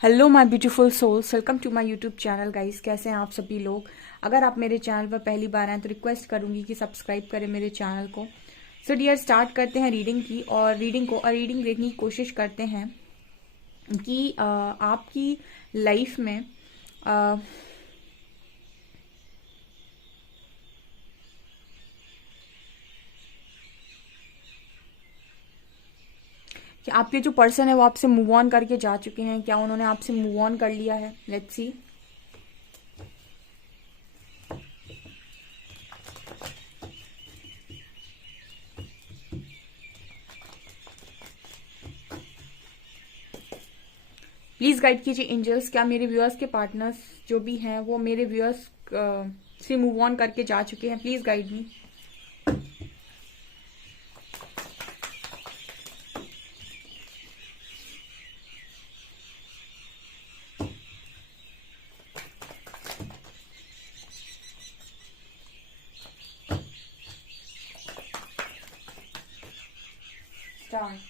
Hello my beautiful souls, welcome to my YouTube channel guys. कैसे हैं आप सभी लोग। अगर आप मेरे चैनल पर पहली बार आए तो रिक्वेस्ट करूंगी कि सब्सक्राइब करें मेरे चैनल को। सो डियर, स्टार्ट करते हैं रीडिंग की और रीडिंग देखने की कोशिश करते हैं कि आपकी लाइफ में अ, कि आपके जो पर्सन है वो आपसे मूव ऑन करके जा चुके हैं, क्या उन्होंने आपसे मूव ऑन कर लिया है। Let's see. प्लीज गाइड कीजिए एंजल्स, क्या मेरे व्यूअर्स के पार्टनर्स जो भी हैं वो मेरे व्यूअर्स से मूव ऑन करके जा चुके हैं। Please guide me. स्टार्ट।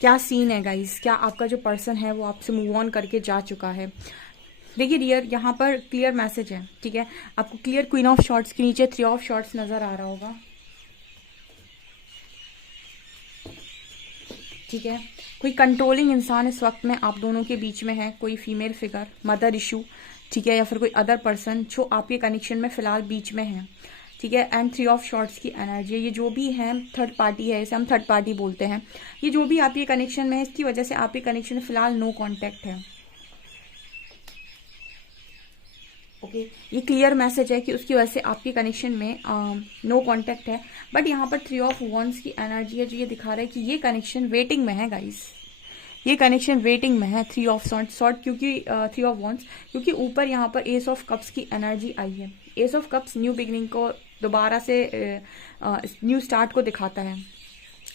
क्या सीन है गाइस, क्या आपका जो पर्सन है वो आपसे मूव ऑन करके जा चुका है। देखिए डियर, यहाँ पर क्लियर मैसेज है, ठीक है। आपको क्लियर क्वीन ऑफ शॉर्ट्स के नीचे 3 ऑफ शॉर्ट्स नजर आ रहा होगा, ठीक है। कोई कंट्रोलिंग इंसान इस वक्त में आप दोनों के बीच में है, कोई फीमेल फिगर, मदर इशू, ठीक है, या फिर कोई अदर पर्सन जो आपके कनेक्शन में फिलहाल बीच में है, ठीक है। एंड 3 ऑफ शॉर्ट्स की एनर्जी है। ये जो भी है थर्ड पार्टी है, इसे हम थर्ड पार्टी बोलते हैं। ये जो भी आपके कनेक्शन में है, इसकी वजह से आपके कनेक्शन में फिलहाल नो कॉन्टैक्ट है। ओके, ये क्लियर मैसेज है कि उसकी वजह से आपके कनेक्शन में नो कांटेक्ट है। बट यहाँ पर 3 ऑफ वॉन्ड्स की एनर्जी है जो ये दिखा रहा है कि ये कनेक्शन वेटिंग में है गाइस। ये कनेक्शन वेटिंग में है। 3 ऑफ सॉर्ट क्योंकि 3 ऑफ वॉन्ड्स, क्योंकि ऊपर यहाँ पर एस ऑफ कप्स की एनर्जी आई है। S of cups new beginning को, दोबारा से न्यू स्टार्ट को दिखाता है।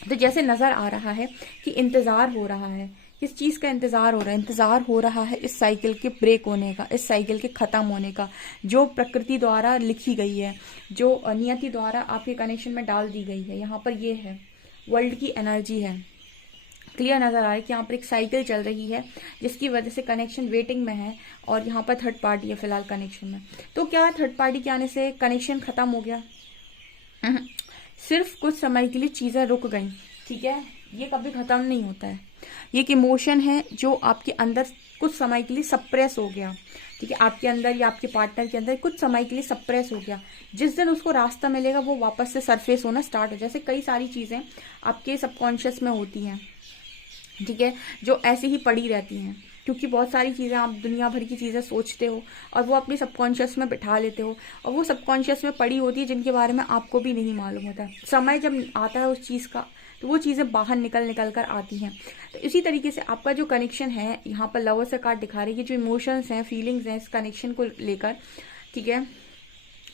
तो जैसे नजर आ रहा है कि इंतजार हो रहा है। किस चीज का इंतजार हो रहा है? इंतजार हो रहा है इस साइकिल के ब्रेक होने का, इस साइकिल के खत्म होने का, जो प्रकृति द्वारा लिखी गई है, जो नियति द्वारा आपके कनेक्शन में डाल दी गई है। यहाँ पर ये है, वर्ल्ड की एनर्जी है। क्लियर नजर आ रहा है कि यहाँ पर एक साइकिल चल रही है जिसकी वजह से कनेक्शन वेटिंग में है और यहाँ पर थर्ड पार्टी है फिलहाल कनेक्शन में। तो क्या थर्ड पार्टी के आने से कनेक्शन खत्म हो गया? सिर्फ कुछ समय के लिए चीजें रुक गई, ठीक है। ये कभी खत्म नहीं होता है। ये एक इमोशन है जो आपके अंदर कुछ समय के लिए सप्रेस हो गया, ठीक है। आपके अंदर या आपके पार्टनर के अंदर कुछ समय के लिए सप्रेस हो गया। जिस दिन उसको रास्ता मिलेगा वो वापस से सरफेस होना स्टार्ट हो। जैसे कई सारी चीजें आपके सबकॉन्शियस में होती हैं, ठीक है, जो ऐसे ही पड़ी रहती हैं, क्योंकि बहुत सारी चीज़ें आप दुनिया भर की चीज़ें सोचते हो और वो अपने सबकॉन्शियस में बिठा लेते हो और वो सबकॉन्शियस में पड़ी होती है जिनके बारे में आपको भी नहीं मालूम होता है। समय जब आता है उस चीज़ का तो वो चीज़ें बाहर निकल कर आती हैं। तो इसी तरीके से आपका जो कनेक्शन है, यहाँ पर लवर से कार्ड दिखा रही है, जो इमोशंस हैं, फीलिंग्स हैं इस कनेक्शन को लेकर, ठीक है,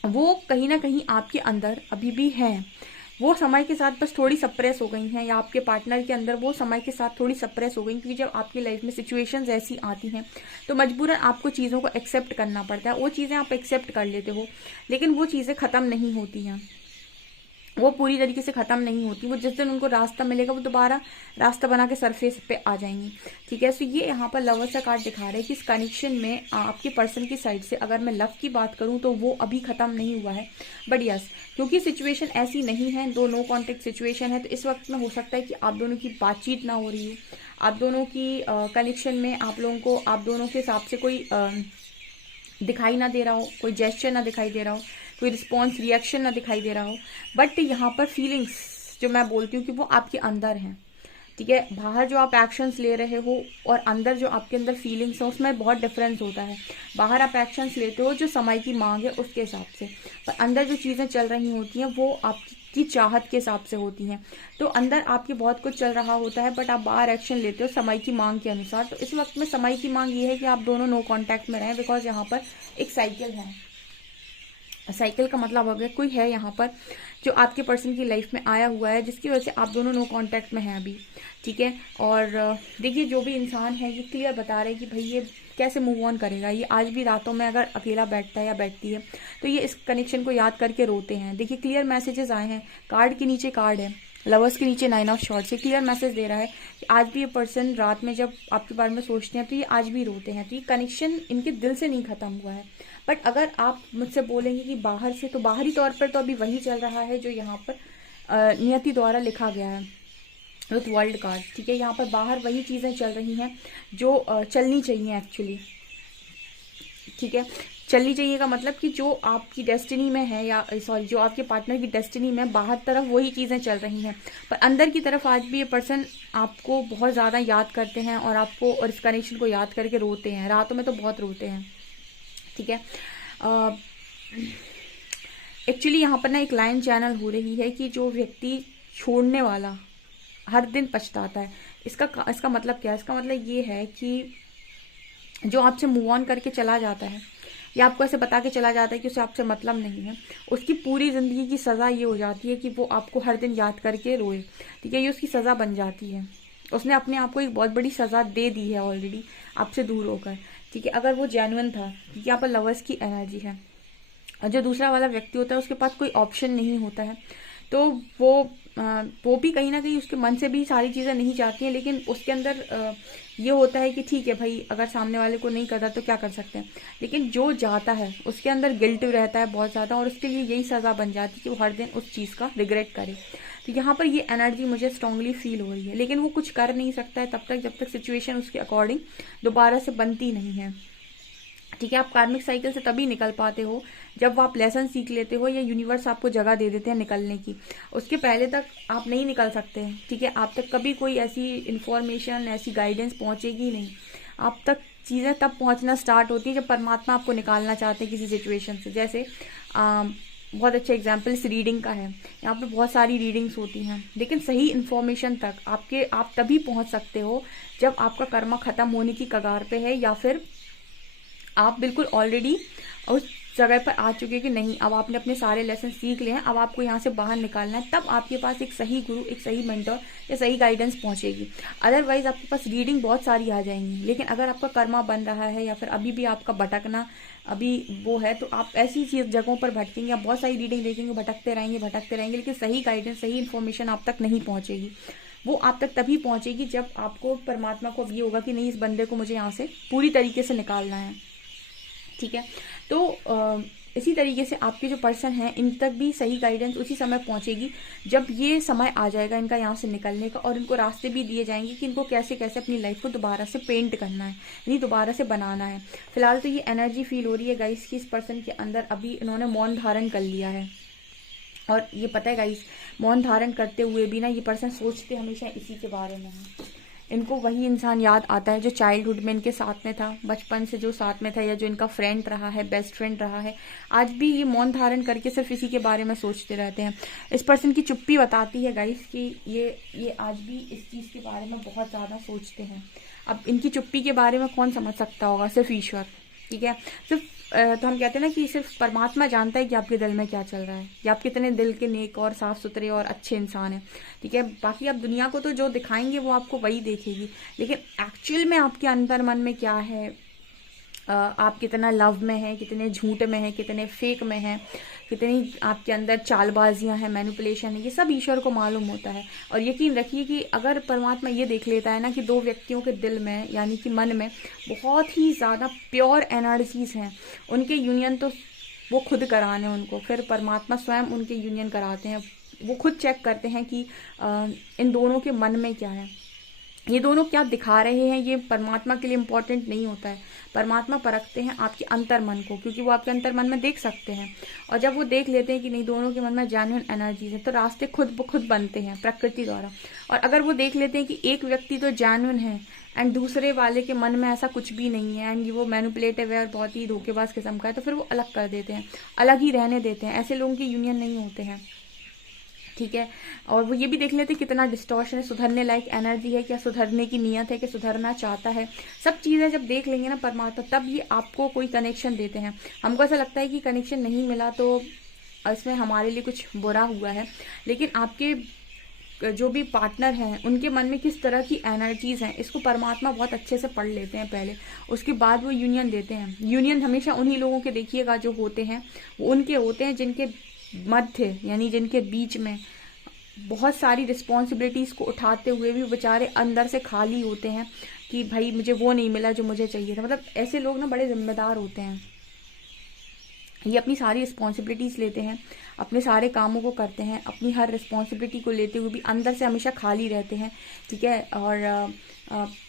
वो कहीं ना कहीं आपके अंदर अभी भी है। वो समय के साथ बस थोड़ी सप्रेस हो गई हैं, या आपके पार्टनर के अंदर वो समय के साथ थोड़ी सप्रेस हो गई, क्योंकि जब आपकी लाइफ में सिचुएशंस ऐसी आती हैं तो मजबूरन आपको चीज़ों को एक्सेप्ट करना पड़ता है। वो चीज़ें आप एक्सेप्ट कर लेते हो, लेकिन वो चीज़ें ख़त्म नहीं होती हैं, वो पूरी तरीके से ख़त्म नहीं होती। वो जिस दिन उनको रास्ता मिलेगा वो दोबारा रास्ता बना के सरफेस पे आ जाएंगी। ठीक है, सो ये यहाँ पर लवर्स का कार्ड दिखा रहा है कि इस कनेक्शन में आपके पर्सन की साइड से अगर मैं लव की बात करूँ तो वो अभी ख़त्म नहीं हुआ है। बट यस, क्योंकि सिचुएशन ऐसी नहीं है, दो नो कॉन्टेक्ट सिचुएशन है, तो इस वक्त में हो सकता है कि आप दोनों की बातचीत ना हो रही हो, आप दोनों की कनेक्शन में आप लोगों को आप दोनों के हिसाब से कोई दिखाई ना दे रहा हो, कोई जेस्चर ना दिखाई दे रहा हो, कोई रिस्पॉन्स रिएक्शन ना दिखाई दे रहा हो। बट यहाँ पर फीलिंग्स जो मैं बोलती हूँ कि वो आपके अंदर हैं। ठीक है, बाहर जो आप एक्शंस ले रहे हो और अंदर जो आपके अंदर फीलिंग्स है उसमें बहुत डिफरेंस होता है। बाहर आप एक्शंस लेते हो जो समय की मांग है उसके हिसाब से, पर अंदर जो चीज़ें चल रही होती हैं वो आपकी चाहत के हिसाब से होती हैं। तो अंदर आपके बहुत कुछ चल रहा होता है, बट आप बाहर एक्शन लेते हो समय की मांग के अनुसार। तो इस वक्त में समय की मांग ये है कि आप दोनों नो कॉन्टैक्ट में रहें, बिकॉज यहाँ पर एक साइकिल है। साइकिल का मतलब अगर कोई है यहाँ पर जो आपके पर्सन की लाइफ में आया हुआ है, जिसकी वजह से आप दोनों नो कांटेक्ट में हैं अभी। ठीक है, और देखिए जो भी इंसान है ये क्लियर बता रहे हैं कि भाई ये कैसे मूव ऑन करेगा। ये आज भी रातों में अगर अकेला बैठता है या बैठती है तो ये इस कनेक्शन को याद करके रोते हैं। देखिए क्लियर मैसेजेस आए हैं, कार्ड के नीचे कार्ड है, लवर्स के नीचे 9 ऑफ शॉर्ट्स से क्लियर मैसेज दे रहा है कि आज भी ये पर्सन रात में जब आपके बारे में सोचते हैं तो ये आज भी रोते हैं। तो ये कनेक्शन इनके दिल से नहीं खत्म हुआ है। बट अगर आप मुझसे बोलेंगे कि बाहर से, तो बाहरी तौर पर तो अभी वही चल रहा है जो यहाँ पर नियति द्वारा लिखा गया है विथ वर्ल्ड कार्ड। ठीक है, यहाँ पर बाहर वही चीज़ें चल रही हैं जो चलनी चाहिए एक्चुअली। ठीक है, चलनी चाहिए का मतलब कि जो आपकी डेस्टिनी में है, या सॉरी जो आपके पार्टनर की डेस्टिनी में बाहर तरफ वही चीज़ें चल रही हैं, पर अंदर की तरफ आज भी ये पर्सन आपको बहुत ज़्यादा याद करते हैं और आपको और इस कनेक्शन को याद करके रोते हैं। रातों में तो बहुत रोते हैं। ठीक है, एक्चुअली यहाँ पर ना एक लाइन चैनल हो रही है कि जो व्यक्ति छोड़ने वाला हर दिन पछताता है। इसका मतलब क्या है? इसका मतलब ये है कि जो आपसे मूव ऑन करके चला जाता है या आपको ऐसे बता के चला जाता है कि उसे आपसे मतलब नहीं है, उसकी पूरी ज़िंदगी की सज़ा ये हो जाती है कि वो आपको हर दिन याद करके रोए। ठीक है, ये उसकी सज़ा बन जाती है। उसने अपने आप को एक बहुत बड़ी सज़ा दे दी है ऑलरेडी आपसे दूर होकर। ठीक है, अगर वो जेन्युइन था, क्योंकि यहाँ पर लवर्स की एनर्जी है, और जो दूसरा वाला व्यक्ति होता है उसके पास कोई ऑप्शन नहीं होता है, तो वो भी कहीं ना कहीं उसके मन से भी सारी चीज़ें नहीं चाहती हैं, लेकिन उसके अंदर ये होता है कि ठीक है भाई, अगर सामने वाले को नहीं करता तो क्या कर सकते हैं। लेकिन जो जाता है उसके अंदर गिल्ट रहता है बहुत ज़्यादा, और उसके लिए यही सज़ा बन जाती है कि वो हर दिन उस चीज़ का रिग्रेट करे। तो यहाँ पर ये एनर्जी मुझे स्ट्रांगली फील हो रही है, लेकिन वो कुछ कर नहीं सकता है तब तक जब तक सिचुएशन उसके अकॉर्डिंग दोबारा से बनती नहीं है। ठीक है, आप कार्मिक साइकिल से तभी निकल पाते हो जब आप लेसन सीख लेते हो या यूनिवर्स आपको जगह दे देते हैं निकलने की। उसके पहले तक आप नहीं निकल सकते। ठीक है, आप तक कभी कोई ऐसी इन्फॉर्मेशन, ऐसी गाइडेंस पहुंचेगी नहीं। आप तक चीज़ें तब पहुंचना स्टार्ट होती है जब परमात्मा आपको निकालना चाहते हैं किसी सिचुएशन से। जैसे बहुत अच्छा एग्जाम्पल इस रीडिंग का है। यहाँ पे बहुत सारी रीडिंग्स होती हैं, लेकिन सही इन्फॉर्मेशन तक आप तभी पहुंच सकते हो जब आपका कर्मा ख़त्म होने की कगार पे है, या फिर आप बिल्कुल ऑलरेडी उस जगह पर आ चुके हैं कि नहीं, अब आपने अपने सारे लेसन सीख लिए हैं, अब आपको यहाँ से बाहर निकालना है। तब आपके पास एक सही गुरु, एक सही मेंटर या सही गाइडेंस पहुँचेगी। अदरवाइज आपके पास रीडिंग बहुत सारी आ जाएंगी, लेकिन अगर आपका कर्मा बन रहा है या फिर अभी भी आपका भटकना अभी वो है, तो आप ऐसी चीज़ जगहों पर भटकेंगे। आप बहुत सारी रीडिंग देखेंगे, भटकते रहेंगे, लेकिन सही गाइडेंस, सही इन्फॉर्मेशन आप तक नहीं पहुँचेगी। वो आप तक तभी पहुँचेगी जब आपको परमात्मा को अब ये होगा कि नहीं, इस बंदे को मुझे यहाँ से पूरी तरीके से निकालना है। ठीक है, तो इसी तरीके से आपके जो पर्सन हैं इन तक भी सही गाइडेंस उसी समय पहुंचेगी जब ये समय आ जाएगा इनका यहाँ से निकलने का, और इनको रास्ते भी दिए जाएंगे कि इनको कैसे कैसे अपनी लाइफ को दोबारा से पेंट करना है, यानी दोबारा से बनाना है। फिलहाल तो ये एनर्जी फील हो रही है गाइस कि इस पर्सन के अंदर अभी इन्होंने मौन धारण कर लिया है। और ये पता है गाइस, मौन धारण करते हुए भी ना ये पर्सन सोचते हमेशा इसी के बारे में है। इनको वही इंसान याद आता है जो चाइल्डहुड में इनके साथ में था, बचपन से जो साथ में था, या जो इनका फ्रेंड रहा है, बेस्ट फ्रेंड रहा है। आज भी ये मौन धारण करके सिर्फ इसी के बारे में सोचते रहते हैं। इस पर्सन की चुप्पी बताती है गाइस कि ये आज भी इस चीज़ के बारे में बहुत ज़्यादा सोचते हैं। अब इनकी चुप्पी के बारे में कौन समझ सकता होगा? सिर्फ ईश्वर। ठीक है, सिर्फ तो हम कहते हैं ना कि सिर्फ परमात्मा जानता है कि आपके दिल में क्या चल रहा है, या आप कितने दिल के नेक और साफ सुथरे और अच्छे इंसान हैं, ठीक है। बाकी आप दुनिया को तो जो दिखाएंगे वो आपको वही देखेगी, लेकिन एक्चुअल में आपके अंतर मन में क्या है, आप कितना लव में हैं, कितने झूठ में हैं, कितने फेक में हैं, कितनी आपके अंदर चालबाजियां हैं, मैनिपुलेशन है, ये सब ईश्वर को मालूम होता है। और यकीन रखिए कि अगर परमात्मा ये देख लेता है ना कि दो व्यक्तियों के दिल में यानी कि मन में बहुत ही ज़्यादा प्योर एनर्जीज हैं, उनके यूनियन तो वो खुद कराने उनको, फिर परमात्मा स्वयं उनके यूनियन कराते हैं। वो खुद चेक करते हैं कि इन दोनों के मन में क्या है, ये दोनों क्या दिखा रहे हैं, ये परमात्मा के लिए इम्पोर्टेंट नहीं होता है। परमात्मा परखते हैं आपके अंतर मन को, क्योंकि वो आपके अंतर मन में देख सकते हैं। और जब वो देख लेते हैं कि नहीं, दोनों के मन में जेन्युइन एनर्जीज है, तो रास्ते खुद ब खुद बनते हैं प्रकृति द्वारा। और अगर वो देख लेते हैं कि एक व्यक्ति तो जेन्युइन है एंड दूसरे वाले के मन में ऐसा कुछ भी नहीं है एंड वो मैनिपुलेटिव है और बहुत ही धोखेबाज किस्म का है, तो फिर वो अलग कर देते हैं, अलग ही रहने देते हैं। ऐसे लोगों की यूनियन नहीं होते हैं, ठीक है। और वो ये भी देख लेते कितना डिस्टॉर्शन है, सुधरने लायक एनर्जी है क्या, सुधरने की नीयत है कि सुधरना चाहता है। सब चीज़ें जब देख लेंगे ना परमात्मा, तब ये आपको कोई कनेक्शन देते हैं। हमको ऐसा लगता है कि कनेक्शन नहीं मिला तो इसमें हमारे लिए कुछ बुरा हुआ है, लेकिन आपके जो भी पार्टनर हैं उनके मन में किस तरह की एनर्जीज हैं, इसको परमात्मा बहुत अच्छे से पढ़ लेते हैं पहले, उसके बाद वो यूनियन देते हैं। यूनियन हमेशा उन्हीं लोगों के देखिएगा जो होते हैं, वो उनके होते हैं जिनके मध्य यानी जिनके बीच में बहुत सारी रिस्पॉन्सिबिलिटीज को उठाते हुए भी बेचारे अंदर से खाली होते हैं कि भाई मुझे वो नहीं मिला जो मुझे चाहिए था। मतलब ऐसे लोग ना बड़े जिम्मेदार होते हैं, ये अपनी सारी रिस्पॉन्सिबिलिटीज लेते हैं, अपने सारे कामों को करते हैं, अपनी हर रिस्पॉन्सिबिलिटी को लेते हुए भी अंदर से हमेशा खाली रहते हैं, ठीक है। और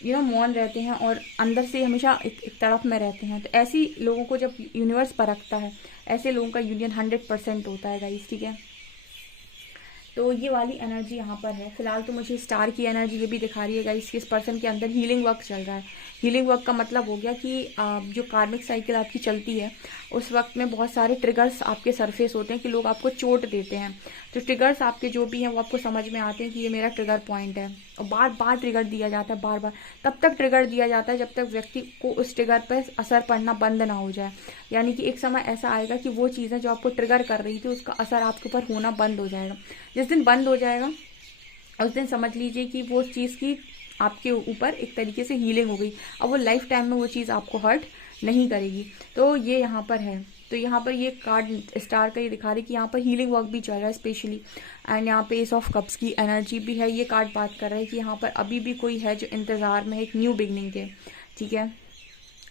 मौन रहते हैं और अंदर से हमेशा एक तरफ में रहते हैं। तो ऐसी लोगों को जब यूनिवर्स परखता है, ऐसे लोगों का यूनियन 100% होता है गाइस, ठीक है। तो ये वाली एनर्जी यहाँ पर है। फिलहाल तो मुझे स्टार की एनर्जी ये भी दिखा रही है गाइस कि इस पर्सन के अंदर हीलिंग वर्क चल रहा है। हीलिंग वर्क का मतलब हो गया कि जो कार्मिक साइकिल आपकी चलती है उस वक्त में बहुत सारे ट्रिगर्स आपके सरफेस होते हैं कि लोग आपको चोट देते हैं। तो ट्रिगर्स आपके जो भी हैं वो आपको समझ में आते हैं कि ये मेरा ट्रिगर पॉइंट है, और बार बार ट्रिगर दिया जाता है, बार बार तब तक ट्रिगर दिया जाता है जब तक व्यक्ति को उस ट्रिगर पर असर पड़ना बंद ना हो जाए। यानी कि एक समय ऐसा आएगा कि वो चीज़ें जो आपको ट्रिगर कर रही थी उसका असर आपके ऊपर होना बंद हो जाएगा। जिस दिन बंद हो जाएगा उस दिन समझ लीजिए कि वो चीज़ की आपके ऊपर एक तरीके से हीलिंग हो गई। अब वो लाइफ टाइम में वो चीज़ आपको हर्ट नहीं करेगी। तो ये यहाँ पर है। तो यहाँ पर ये कार्ड स्टार का ये दिखा रही है कि यहाँ पर हीलिंग वर्क भी चल रहा है स्पेशली। एंड यहाँ पे एस ऑफ कप्स की एनर्जी भी है। ये कार्ड बात कर रहा है कि यहाँ पर अभी भी कोई है जो इंतज़ार में है एक न्यू बिगनिंग के, ठीक है।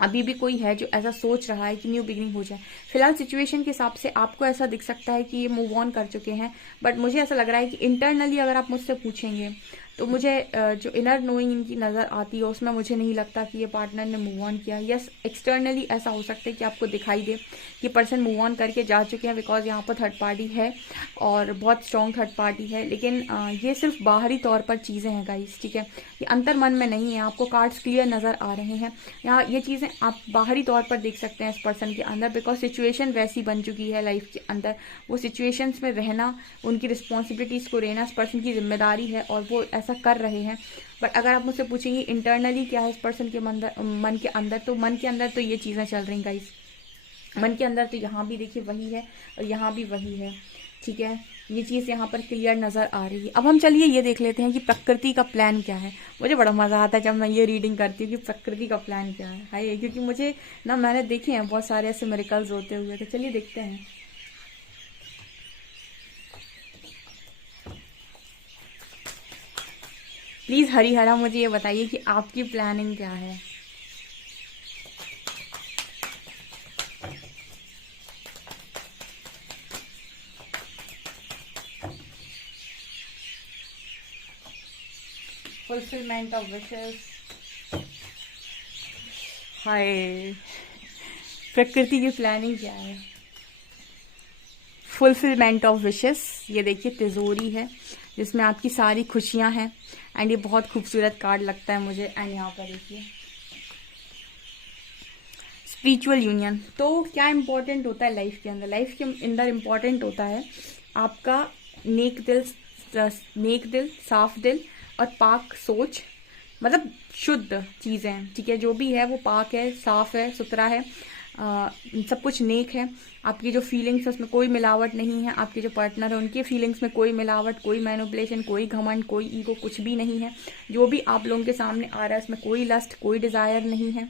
अभी भी कोई है जो ऐसा सोच रहा है कि न्यू बिगनिंग हो जाए। फिलहाल सिचुएशन के हिसाब से आपको ऐसा दिख सकता है कि ये मूव ऑन कर चुके हैं, बट मुझे ऐसा लग रहा है कि इंटरनली अगर आप मुझसे पूछेंगे तो मुझे जो इनर नोइंग इनकी नज़र आती है उसमें मुझे नहीं लगता कि ये पार्टनर ने मूव ऑन किया। यस, एक्सटर्नली ऐसा हो सकता है कि आपको दिखाई दे कि पर्सन मूव ऑन करके जा चुके हैं, बिकॉज यहाँ पर थर्ड पार्टी है और बहुत स्ट्रॉन्ग थर्ड पार्टी है। लेकिन ये सिर्फ बाहरी तौर पर चीज़ें हैं गाइस, ठीक है। ये अंतर मन में नहीं है। आपको कार्ड्स क्लियर नज़र आ रहे हैं यहाँ। ये चीज़ें आप बाहरी तौर पर देख सकते हैं इस पर्सन के अंदर, बिकॉज सिचुएशन वैसी बन चुकी है लाइफ के अंदर। वो सिचुएशंस में रहना, उनकी रिस्पॉन्सिबिलिटीज़ को लेना इस पर्सन की जिम्मेदारी है और वो ऐसा कर रहे हैं। बट अगर आप मुझसे पूछेंगे इंटरनली क्या है इस पर्सन के मन के अंदर, तो मन के अंदर तो ये चीज़ें चल रही गाइस। मन के अंदर तो यहाँ भी देखिए वही है और यहाँ भी वही है, ठीक है। ये चीज़ यहाँ पर क्लियर नज़र आ रही है। अब हम चलिए ये देख लेते हैं कि प्रकृति का प्लान क्या है। मुझे बड़ा मज़ा आता है जब मैं ये रीडिंग करती हूँ कि प्रकृति का प्लान क्या है। हाय, क्योंकि मुझे ना, मैंने देखे हैं बहुत सारे ऐसे मिरेकल्स होते हुए। तो चलिए देखते हैं। प्लीज़ हरिहरा मुझे ये बताइए कि आपकी प्लानिंग क्या है। Fulfilment of wishes. हाय, प्रकृति की प्लानिंग क्या है। Fulfilment of wishes. ये देखिए तिजोरी है जिसमें आपकी सारी खुशियां हैं एंड ये बहुत खूबसूरत कार्ड लगता है मुझे। एंड यहाँ पर देखिए स्पिरिचुअल यूनियन। तो क्या इम्पोर्टेंट होता है लाइफ के अंदर? लाइफ के अंदर इम्पोर्टेंट होता है आपका नेक दिल, साफ दिल और पाक सोच, मतलब शुद्ध चीज़ें, ठीक है। जो भी है वो पाक है, साफ है, सुथरा है, सब कुछ नेक है। आपकी जो फीलिंग्स है उसमें कोई मिलावट नहीं है, आपके जो पार्टनर है उनके फीलिंग्स में कोई मिलावट, कोई मैनिपुलेशन, कोई घमंड, कोई ईगो, कुछ भी नहीं है। जो भी आप लोगों के सामने आ रहा है उसमें कोई लस्ट, कोई डिज़ायर नहीं है।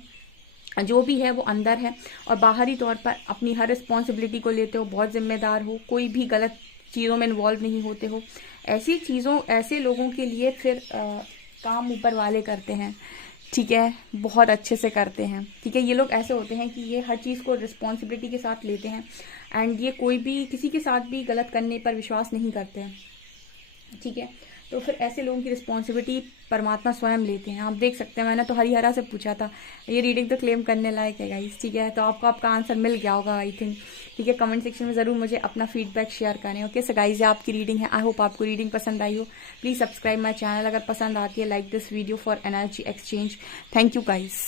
जो भी है वो अंदर है, और बाहरी तौर पर अपनी हर रिस्पॉन्सिबिलिटी को लेते हो, बहुत जिम्मेदार हो, कोई भी गलत चीज़ों में इन्वॉल्व नहीं होते हो। ऐसी चीज़ों, ऐसे लोगों के लिए फिर काम ऊपर वाले करते हैं, ठीक है, बहुत अच्छे से करते हैं, ठीक है। ये लोग ऐसे होते हैं कि ये हर चीज़ को रिस्पॉन्सिबिलिटी के साथ लेते हैं, एंड ये कोई भी किसी के साथ भी गलत करने पर विश्वास नहीं करते हैं, ठीक है। तो फिर ऐसे लोगों की रिस्पॉन्सिबिलिटी परमात्मा स्वयं लेते हैं। आप देख सकते हैं, मैंने तो हरिहरा से पूछा था, ये रीडिंग तो क्लेम करने लायक है गाइस, ठीक है। तो आपको आपका आंसर मिल गया होगा आई थिंक, ठीक है। कमेंट सेक्शन में ज़रूर मुझे अपना फीडबैक शेयर करें, ओके। सो गाइस, ये आपकी रीडिंग है, आई होप आपको रीडिंग पसंद आई हो। प्लीज़ सब्सक्राइब माई चैनल, अगर पसंद आती है like this video for energy exchange. Thank you guys.